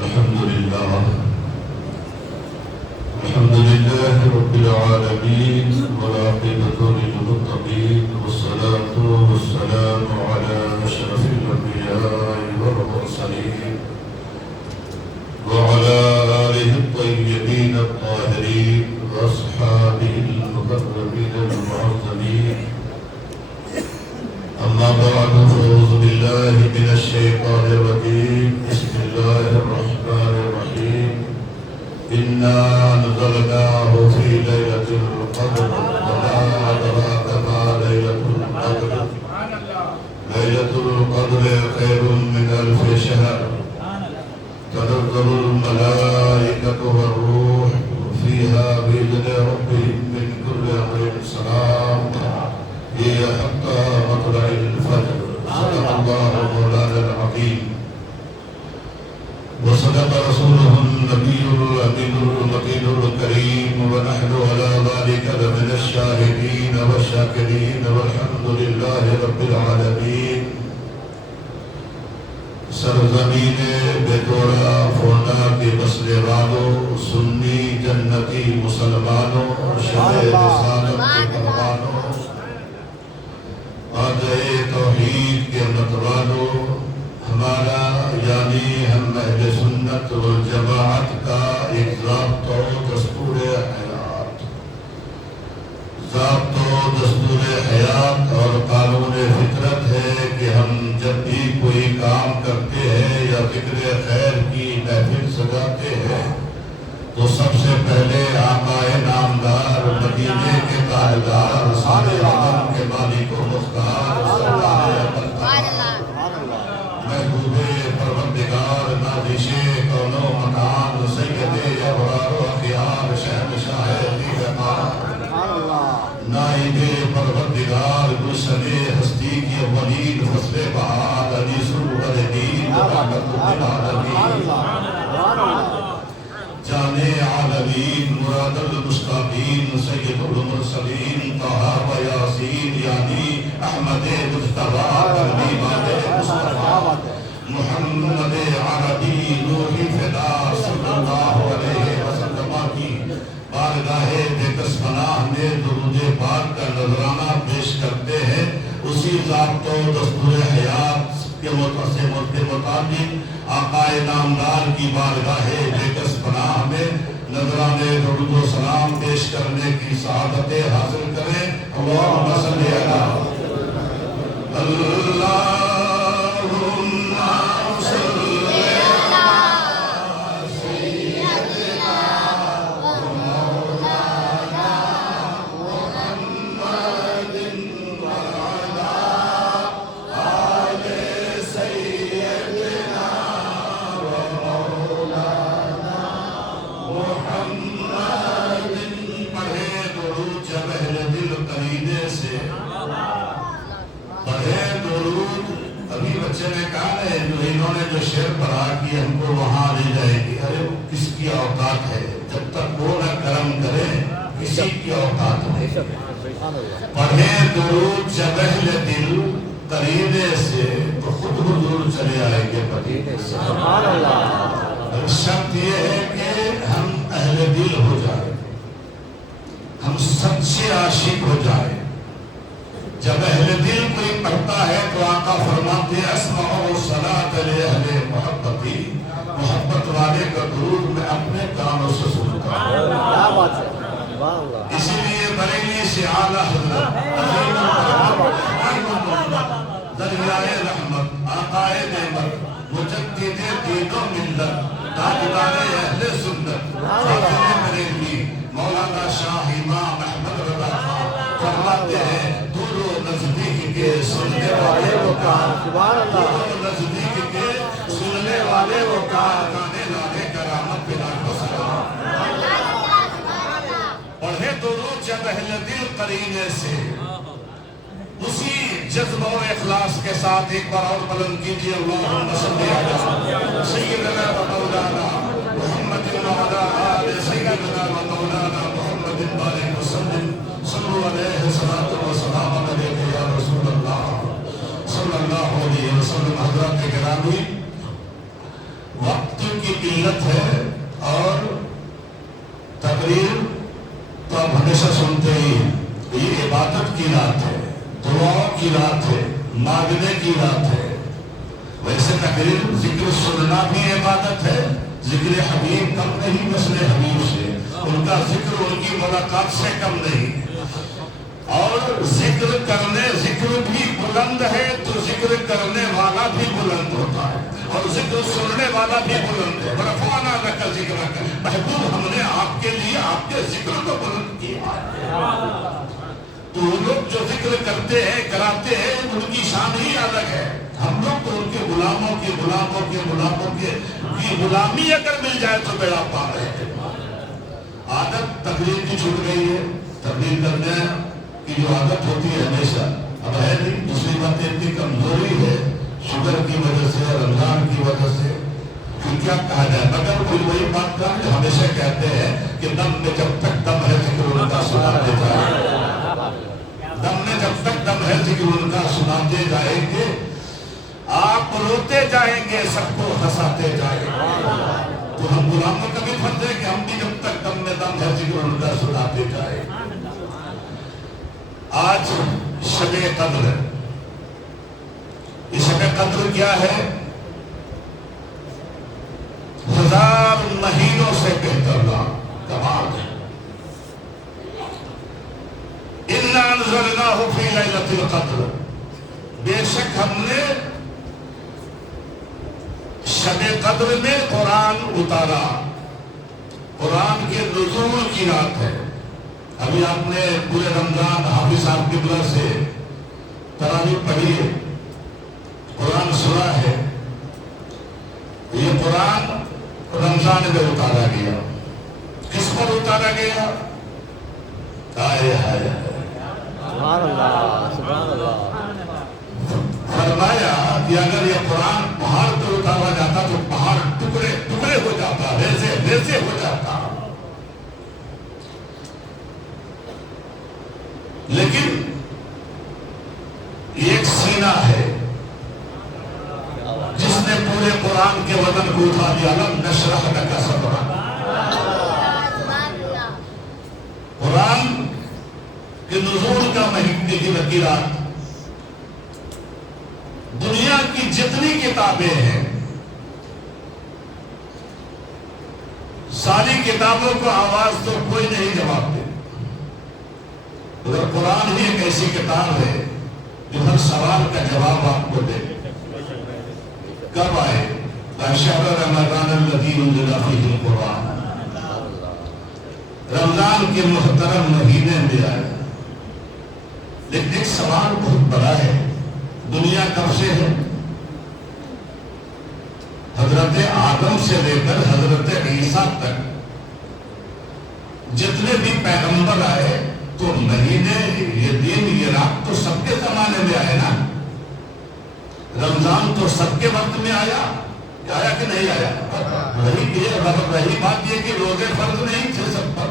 الحمد لله رب العالمين والعاقبة للمتقين والصلاة والسلام على أشرف الأنبياء والمرسلين وعلى آله الطيبين الطاهرين وأصحابه المكرمين المعظمين. أما بعد فأعوذ بالله من الشيطان الرجيم. بسم الله الرحمن الرحيم. إنا أنزلناه في ليلة القدر وما أدراك ما ليلة القدر. ليلة القدر خير من ألف شهر. تنزل الملائكة والروح فيها بإذن ربهم من كل أمر سلام هي حتى مطلع الفجر. صدق الله مولانا العظيم وصدق رسوله النبي الأمين المكين الكريم ونحن على ذلك لمن الشاهدين والشاكرين والحمد لله رب العالمين. سرزمین بیتورا فونا کے بسنے والوں، سنی جنتی مسلمانوں، شہر رسالت کے قربانوں، آدھے توحید کے متوالوں، ہمارا یعنی ہم اہل سنت والجماعت کا ایک ضابط و دستور حیات، ضابط و دستور حیات اور قانون فطرت ہے کہ ہم جب بھی کوئی کام کرتے ہیں یا ذکر خیر کی محفل سجاتے ہیں تو سب سے پہلے آقا نامدار، مدینے کے تاجدار، سارے عالم کے مالک و مختار محبوب پروردگار، نازش کون و مکان، سید ابرار و اخیار، شہنشاہ دیگر نائب پروردگار، گلشن ہستی کی اولین فصل بہار، انیس الدین رحمت للعالمین، جان عالمین، مراد المشتاقین، سید المرسلین، طہ و یاسین، یعنی احمد مجتبی، ترمیمات مصطفیٰ، محمد عربی، نور فدا صلی اللہ علیہ وسلم کی بارگاہ بےکس پناہ میں درود پاک کا نذرانہ پیش کرتے ہیں. اسی ضابط و دستور حیات کے مطابق آقا نامدار کی بارگاہ بےکس پناہ میں نذرانے درود و سلام پیش کرنے کی سعادتیں حاصل کریں. اللہم صلی علی شعر پڑھا کہ ہم کو وہاں لے جائے گی. ارے کس کی اوقات ہے؟ جب تک وہ نہ کرم کرے کسی کی اوقات نہیں. پڑھے درود جب اہل دل قرینے سے تو خود حضور چلے آئیں گے مدینے سے. شرط یہ ہے کہ ہم اہل دل ہو جائیں، ہم سچے عاشق ہو جائیں. جب اہل دل کوئی پڑھتا ہے تو آقا فرماتے ہیں اسمعوا صلاۃ لأہل محبتی، محبت والے کا درود میں اپنے کانوں سے سنتا ہوں. اسی لیے بریلی سے اعلیٰ حضرت دریائے رحمت، آقا نعمت، مجدد دین و ملت، تاجدار اہل سنت، فاضل بریلوی مولانا شاہ امام احمد رضا خان فرماتے ہیں نزدیک کے سننے والے وہ کار، نزدیک کے سننے والے وہ کار، گانے لانے کرامت بلا سلام. پڑھے درود جب اہل دل قرینے سے. اسی جذب و اخلاص کے ساتھ ایک بار اور بلند کیجیے اللہم صلی علی سیدنا و مولانا محمد وعلی آل سیدنا و مولانا محمد بارک وسلم. صلو علیہ الصلاۃ والسلام علیہ یا رسول اللہ صلی اللہ علیہ وسلم. حضرات گرامی، وقت کی کی قلت ہے اور تقریر تو آپ ہمیشہ سنتے ہی ہیں. یہ عبادت کی رات ہے، دعاؤں کی رات ہے، مانگنے کی رات ہے. ویسے تقریر ذکر سننا بھی عبادت ہے. ذکر حبیب کم نہیں مثل حبیب سے، ان کا ذکر ان کی ملاقات سے کم نہیں. اور ذکر بھی بلند ہے تو ذکر کرنے والا بھی بلند ہوتا ہے، اور ذکر سننے والا بھی بلند ہے. رفعنا لک ذکرک، محبوب ہم نے آپ کے لیے آپ کے ذکر کو بلند کیا ہے. تو وہ لوگ جو ذکر کرتے ہیں کراتے ہیں ان کی شان ہی الگ ہے. ہم لوگ تو ان کے غلاموں کی غلامی اگر مل جائے تو بیڑا پار ہے. عادت تقریر کی چھوٹ گئی ہے. تقریر کرنے کی جو عادت ہوتی ہے ہمیشہ اب ہے نہیں. دوسری بات اتنی کمزوری ہے شوگر کی وجہ سے، رمضان کی وجہ سے. پھر کیا کہا جائے مگر کوئی وہی بات کا جو ہمیشہ کہتے ہیں کہ دم میں جب تک دم ہے ذکر ان کا سناتے جائیں. دم میں جب تک دم ہے ذکر ان کا سناتے جائیں گے. آپ روتے جائیں گے، سب کو ہنساتے جائیں گے. تو ہم غلاموں کا بھی فرض ہے کہ ہم بھی جب تک دم میں دم ہے ذکر ان کا سناتے جائیں. آج شب قدر ہے. یہ شب قدر کیا ہے؟ 1000 مہینوں سے بہتر رات. کمال ہے. اِنَّا أَنزَلْنَاهُ فِي لَيْلَةِ الْقَدْرِ، بے شک ہم نے شب قدر میں قرآن اتارا. قرآن کے نزول کی رات ہے. ابھی آپ نے پورے رمضان حافظ صاحب قبلہ سے تراویح پڑھی ہے، قرآن سنا ہے. یہ قرآن رمضان میں اتارا گیا. کس پر اتارا گیا؟ سبحان اللہ سبحان اللہ. فرمایا کہ اگر یہ قرآن پہاڑ پر اتارا جاتا تو پہاڑ ٹکڑے ٹکڑے ہو جاتا، ریزے ریزے ہو جاتا. لیکن ایک سینہ ہے جس نے پورے قرآن کے وزن کو اٹھا دیا. لم نشرح لک صدرک. قرآن کے نزول کا مہینے کی وقیرات دنیا کی جتنی کتابیں ہیں ساری کتابوں کو آواز تو کوئی نہیں جواب دے. قرآن ہی ایک ایسی کتاب ہے جو ہر سوال کا جواب آپ کو دے. کب آئے؟ شہر رمضان الذی انزل فیہ القرآن. رمضان کے محترم مہینے میں آئے. لیکن ایک سوال بہت بڑا ہے. دنیا کب سے ہے؟ حضرت آدم سے لے کر حضرت عیسیٰ تک جتنے بھی پیغمبر آئے تو مہینے، یہ دن، یہ رات تو سب کے زمانے میں آئے نا. رمضان تو سب کے وقت میں آیا کہ نہیں آیا؟ رہی بات یہ کہ روزے فرض نہیں تھے سب پر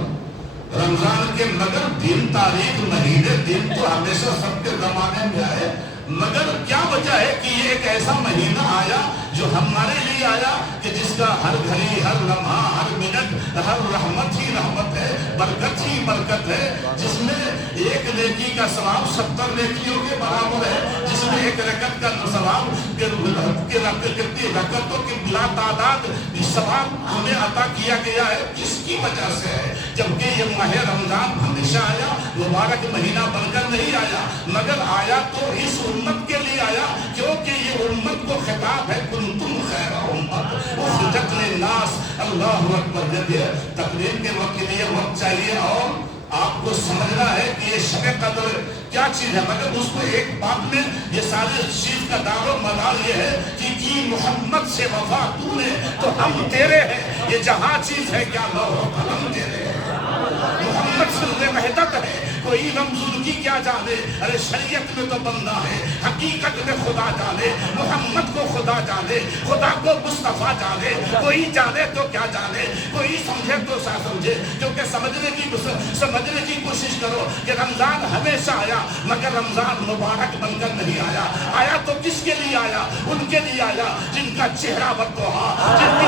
رمضان کے، مگر دن، تاریخ، مہینے، دن تو ہمیشہ سب کے زمانے میں آئے. مگر کیا وجہ ہے کہ یہ ایک ایسا مہینہ آیا جو ہمارے لیے آیا کہ جس کا ہر گھڑی، ہر لمحہ، ہر منٹ، ہر رحمت ہی رحمت ہے، برکت ہی برکت ہے. جس میں ایک نیکی کا ثواب 70 نیکیوں کے برابر ہے. جس میں ایک رکعت کا ثواب کتنی رکعتوں کی بلا تعداد ثواب ہمیں عطا کیا گیا ہے. کس کی وجہ سے ہے؟ جبکہ یہ ماہ رمضان ہمیشہ آیا، مبارک مہینہ بن کر نہیں آیا، مگر آیا تو اس امت کے لیے آیا کیونکہ یہ امت کو خطاب ہے. کنتم خیر امت اخرجت للناس. اللہ اکبر. جب تقریر کے وقت کے لیے وقت چاہیے اور آپ کو سمجھنا ہے کہ یہ شب قدر کیا چیز ہے. مگر اس کو ایک بات میں یہ سارے چیز کا دار و مدار یہ ہے کہ کی محمد سے وفا تو نے تو ہم تیرے ہیں. یہ جہاں چیز ہے کیا لوح و قلم تیرے ہیں. محمد سے وحدت ہے. کوئی رمضان کی کیا جانے، ارے شریعت میں تو بندہ ہے، حقیقت میں خدا جانے. محمد کو خدا جانے، خدا کو مصطفیٰ جانے. کوئی جانے تو کیا جانے، کوئی سمجھے تو سا سمجھے. کیونکہ سمجھنے کی کوشش کرو کہ رمضان ہمیشہ آیا، مگر رمضان مبارک بن کر نہیں آیا. آیا تو کس کے لیے آیا؟ ان کے لیے آیا جن کا چہرہ بدوہا، جن کی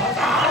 1000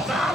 1000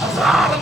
1000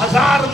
1000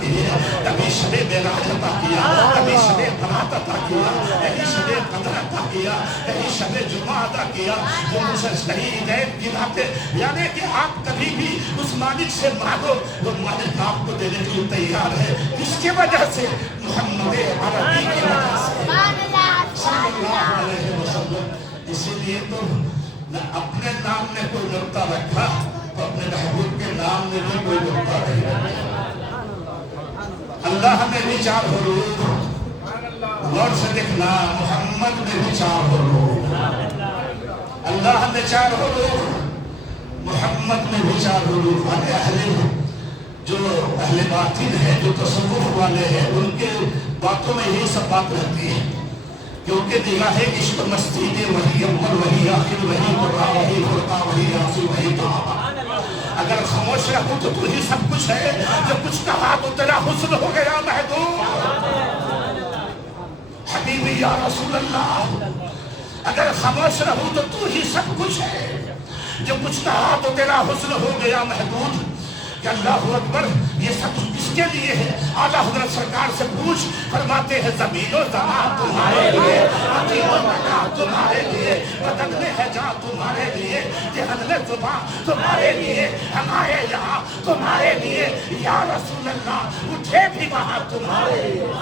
کی ہے, کبھی شب معراج عطا کیا, کبھی شب برات عطا کیا, کبھی شب قدر عطا کیا, کبھی شب جمعہ عطا کیا. جو مجھے شہید ہے کی راتیں, یعنی کہ آپ کبھی بھی اس مالک سے مانگو, وہ مالک آپ کو دینے کے لیے تیار ہے. کس کی وجہ سے؟ محمد عربی کی وجہ سے صلی اللہ علیہ وسلم. اسی لیے تو اپنے نام میں کوئی نقطہ رکھا تو اپنے محبوب کے نام میں بھی کوئی نقطہ نہیں رکھا. اللہ میں بھی 4 حروف, غور سے دیکھنا, محمد میں بھی 4 حروف, اللہ میں 4 حروف, محمد میں بھی 4 حروف. جو اہل باطن ہے, جو تصوف والے ہیں, ان کے باتوں میں یہی سب بات رہتی ہے, کیونکہ نگاہ عشق مستی کے وہی اول وہی آخر وہی قرآن وہی فرقہ وہی یاسین وہی طہارہ. اگر خاموش رہوں تو تو ہی سب کچھ ہے, جو کچھ کہا تو تیرا حسن ہو گیا محدود. حبیبی یا رسول اللہ, اگر خاموش رہوں تو تو ہی سب کچھ ہے, جو کچھ کہا تو تیرا حسن ہو گیا محدود. کہ اللہ اکبر, یہ سب کس کے لیے ہے؟ اعلیٰ حضرت سرکار سے پوچھ, فرماتے ہیں زمین و زمان تمہارے لیے, عظیم و مکان تمہارے لیے, بدن میں ہے جان تمہارے لیے, جہن میں زبان تمہارے لیے, ہمارے یہاں تمہارے لیے, یا رسول اللہ اٹھے بھی وہاں تمہارے لیے.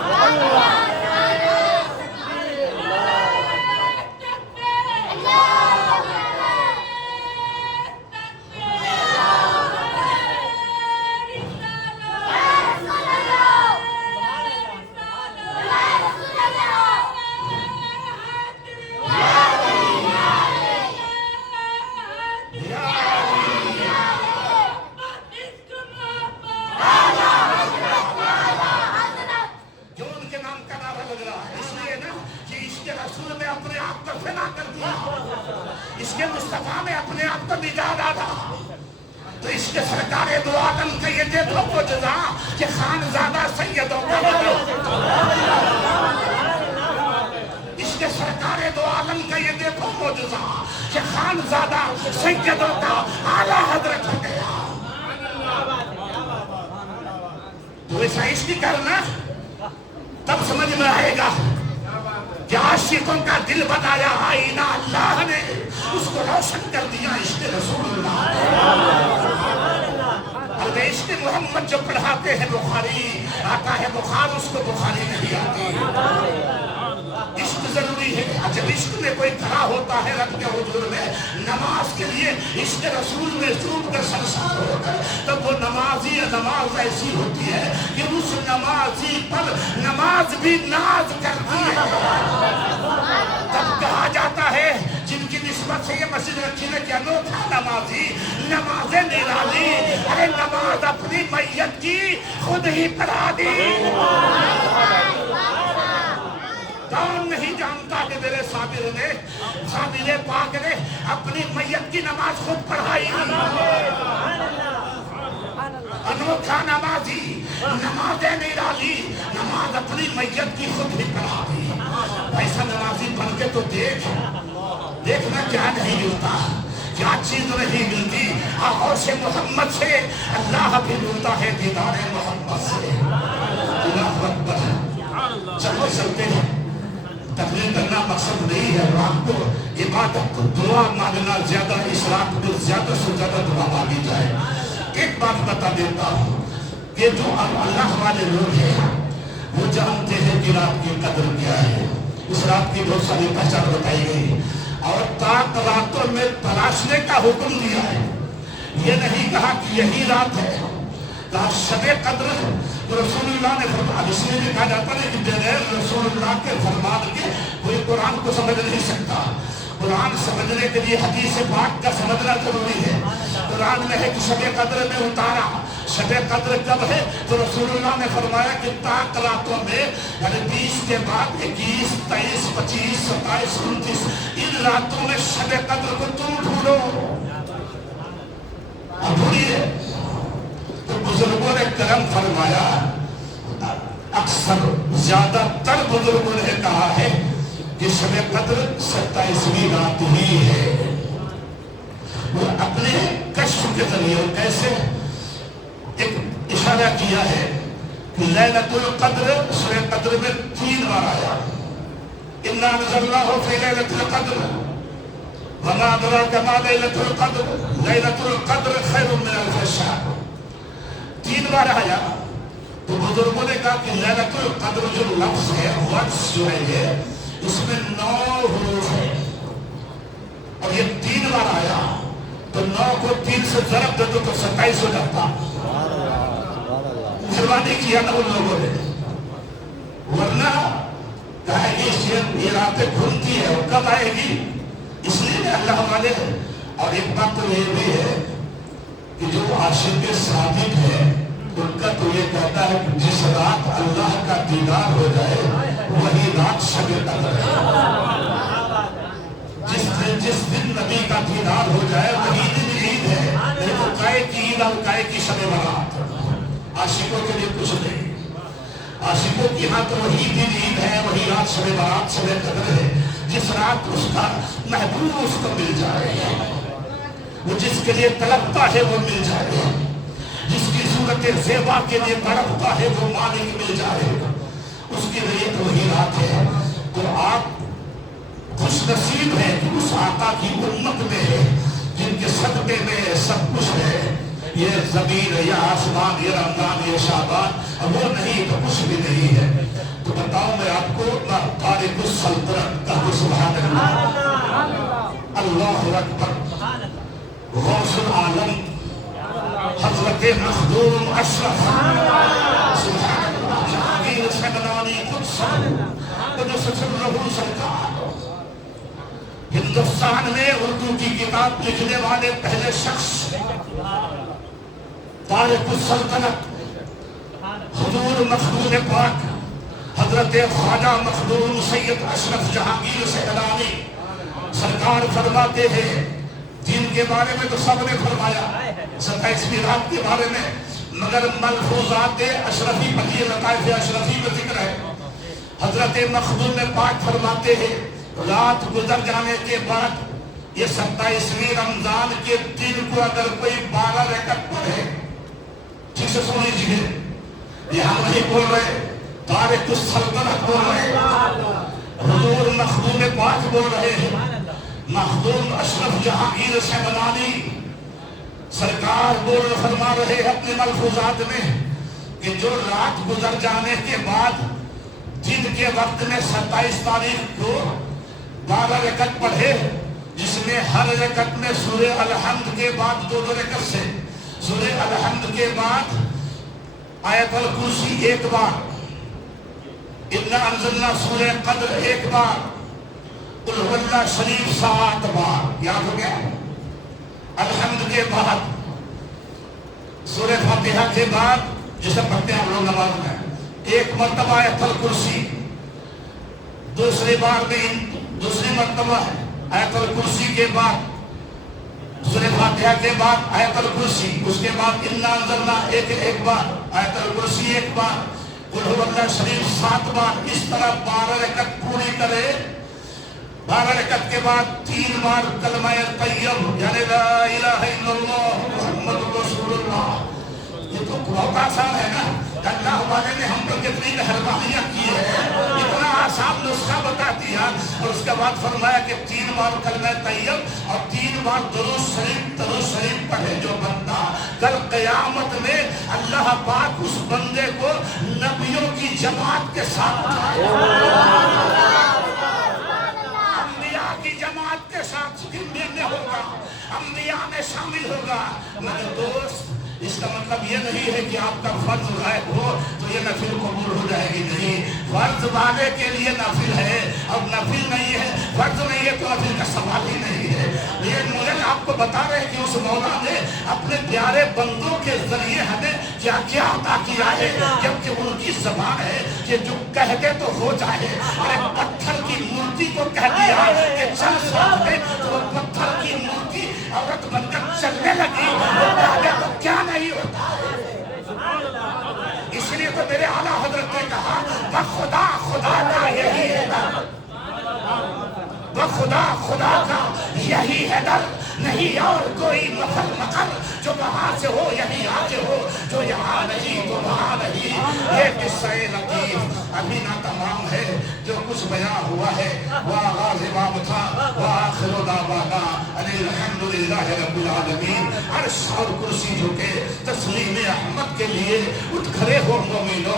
اس کے مصطفیٰ میں اپنے آپ کو بجا ڈالا, تو اس کے سرکار دو عالم کا یہ دیکھو معجزہ کہ خانزادہ سیدوں کا اس کے سرکار دو عالم کا یہ دیکھو معجزہ کہ خانزادہ سیدوں کا اعلیٰ حضرت ہو گیا. تو ایسا عشق کرنا, تب سمجھ میں آئے گا کہ عاشقوں کا دل بنایا آئینہ اللہ نے, اس کو روشن کر دیا عشق رسول اللہ. اور عشق محمد جو پڑھاتے ہیں بخاری, آتا ہے بخار, اس کو بخاری نہیں آتی. عشق ضروری ہے. جب عشق میں کوئی کھڑا ہوتا ہے رب کے حضور میں نماز کے لیے, عشق رسول میں ڈوب کر سرشار ہو کر, تب وہ نمازی نماز ایسی ہوتی ہے کہ اس نمازی پر نماز بھی ناز کرتی ہے. تب کہا جاتا ہے جن کی نسبت سے یہ مسجد رکھی ہے کہ انوکھا نمازی, نماز نرالی. ارے نماز اپنی میت کی خود ہی پڑھا دی. کون نہیں جانتا کہ میرے صابر نے, صابر پاک نے اپنی میت کی نماز خود پڑھائی. انوکھا نمازی, نماز نرالی, نماز اپنی میت کی خود ہی پڑھا دی. ایسا نمازی بن کے تو دیکھنا کیا نہیں ملتا, کیا چیز نہیں ملتی. آنکھوں سے محمد سے اللہ بھی ملتا ہے, دیدار محمد سے. اللہ اکبر. چلو چلتے ہیں, تقریر کرنا مقصد نہیں ہے. رات کو عبادت دعا مانگنا زیادہ, اس رات کو زیادہ سے زیادہ دعا مانگی جائے. ایک بات بتا دیتا ہوں کہ جو اللہ والے لوگ ہیں وہ جانتے ہیں کہ رات کی قدر کیا ہے. اس رات کی بہت ساری پہچان بتائی گئی اور تاک راتوں میں تلاشنے کا حکم دیا ہے. یہ نہیں کہا کہ یہی رات ہے, کہا شب قدر. رسول اللہ نے فرمایا, اس لیے بھی کہا جاتا ہے کہ بغیر رسول اللہ کے فرمان کے کوئی قرآن کو سمجھ نہیں سکتا. قرآن سمجھنے کے لیے حدیث پاک کا سمجھنا ضروری ہے. قرآن میں ہے کہ شب قدر میں اتارا. شب قدر کب ہے؟ تو رسول اللہ نے فرمایا کہ تاک راتوں میں, یعنی 20 کے بعد 21, 23, 25, 27, 29 ان راتوں میں شب قدر کو تم ڈھونڈو. اب ڈھونڈیے. تو بزرگوں نے کرم فرمایا, اکثر زیادہ تر بزرگوں نے کہا ہے کہ شب قدر 27ویں رات ہی ہے. وہ اپنے کشف کے ذریعے کیسے, ایک اشارہ مطالعہ کیا ہے کہ لیلۃ القدر سورہ قدر میں 3 بار آیا. انا انزلناہ فی لیلۃ القدر وما ادراک ما لیلۃ القدر لیلۃ القدر خیر من الف شہر. 3 بار آیا. تو بزرگوں نے کہا کہ لیلۃ القدر جو لفظ ہے ورڈز جو ہے یہ اس میں 9 حروف ہے اور یہ 3 بار آیا تو 9 کو 3 سے ضرب دے تو 27 ہو جاتا. مہربانی کیا نا ان لوگوں نے, ورنہ کہا یہ راتیں کھلتی ہے اور کب آئے گی. اس لیے اللہ والے. اور ایک بات تو یہ بھی ہے کہ جو عاشق صادق ہے ان کا تو یہ کہتا ہے کہ جس رات اللہ کا دیدار ہو جائے وہی رات شب قدر ہے. جس دن نبی کا دیدار ہو جائے وہی دن عید ہے. تو کائے کی عید اور کائے کی شب برات. عاشقوں کے لیے کچھ نہیں. عاشقوں کی ہاں تو وہی دن عید ہے, وہی رات شب برات شب قدر ہے جس رات اس کا محبوب اس کو مل جائے, وہ جس کے لیے طلبتا ہے وہ مل جائے, جس کی صورت زیبا کے لیے تڑپتا ہے وہ مالک مل جائے, اس کے لیے تو وہی رات ہے. تو آپ خوش نصیب ہیں کہ اس آقا کی امت میں ہے جن کے صدقے میں سب کچھ ہے. یہ زمین یا آسمان, یہ رمضان, یہ شعبان, وہ نہیں تو کچھ بھی نہیں ہے. تو بتاؤں میں آپ کو تارک السلطنت کہو سبحان اللہ, اللہ اکبر, غوث العالم حضرت مخدوم اشرف سبحان اللہ جہانگیر سیدنانی قدس قدس سرہ سرکار. ہندوستان میں اردو کی کتاب لکھنے والے پہلے شخص تارک السلطنت حضور مخدوم پاک حضرت خواجہ مخدوم سید اشرف جہانگیر سیدنانی سرکار فرماتے ہیں. دین کے بارے میں تو سب نے فرمایا, 27ویں رات کے بارے میں, مگر ملفوظات اشرفی پڑھیے, لطائف اشرفی میں ذکر ہے. حضرت مخدوم پاک فرماتے ہیں رات گزر جانے کے بعد یہ 27ویں رمضان کے دن کو اگر کوئی 12 رکعت پڑھے, ٹھیک سے سن لیجیے, یہاں نہیں بول رہے, تارک السلطنت بول رہے, حضور مخدوم پاک بول رہے ہیں. مخدوم اشرف جہانگیر سیدنانی سرکار بول فرما رہے ہیں اپنے ملفوظات میں کہ جو رات گزر جانے کے بعد دن کے وقت میں 27 تاریخ کو 12 رکعت پڑھے, جس میں ہر رکعت میں سورہ الحمد کے بعد 2 رکعت سے سورہ الحمد کے بعد آیت الکرسی 1 بار, انا انزلنا سورہ قدر 1 بار, قل هو اللہ شریف 7 بار. یاد ہو گیا. الحمد کے بعد سورہ فاتحہ کے بعد جسے پڑھتے ہیں ہم لوگ نماز میں 1 مرتبہ آیت الکرسی, دوسری مرتبہ آیت الکرسی کے بعد سورہ فاتحہ کے بعد آیت الکرسی, اس کے بعد انا انزلنا ایک بار, آیت الکرسی 1 بار, قل هو اللہ شریف 7 بار. اس طرح 12 رکعت پوری کرے. 12 رکعت کے بعد 3 بار کلمہ طیب یعنی لا الہ الا اللہ محمد رسول اللہ. یہ تو بہت آسان ہے نا, اللہ والے نے ہم پر کتنی مہربانیاں کی ہے, اتنا آسان نسخہ بتا دیا. اور اس کے بعد فرمایا کہ 3 بار کلمہ طیب اور 3 بار درود شریف پڑھے جو بندہ, کل قیامت میں اللہ پاک اس بندے کو نبیوں کی جماعت کے ساتھ کی جماعت کے ساتھ میں ہوگا, انبیاء میں شامل ہوگا. مگر دوست اس کا مطلب یہ نہیں ہے کہ آپ کا فرض غائب ہو تو یہ نفل قبول ہو جائے گی. نہیں, فرض والے کے لیے نفل ہے اور نفل نہیں ہے, فرض نہیں ہے تو نفل کا سوال ہی نہیں ہے. یہ مجھے آپ کو بتا رہے ہیں کہ اس مولا نے اپنے پیارے بندوں کے ذریعے ہمیں کیا کیا عطا کیا ہے, جبکہ ان کی زبان ہے کہ جو کہہ دے تو ہو جائے. اور ایک پتھر کی مورتی کو کہہ دیا کہ چل ساتھ میں, تو وہ پتھر کی مورتی عورت بن کر چلنے لگی. تو کیا نہیں ہوتا ہے. اس لیے تو میرے اعلیٰ حضرت نے کہا بخدا خدا کا یہی ہے در, بخدا خدا کا یہی ہے در, نہیں اور کوئی مفر مکر, جو وہاں سے ہو یہی آگے ہو, جو یہاں نہیں تو الحمدللہ رب العالمین. عرش اور کرسی جھکے تسلیم احمد کے لیے. اٹھ کھڑے ہو مومنو,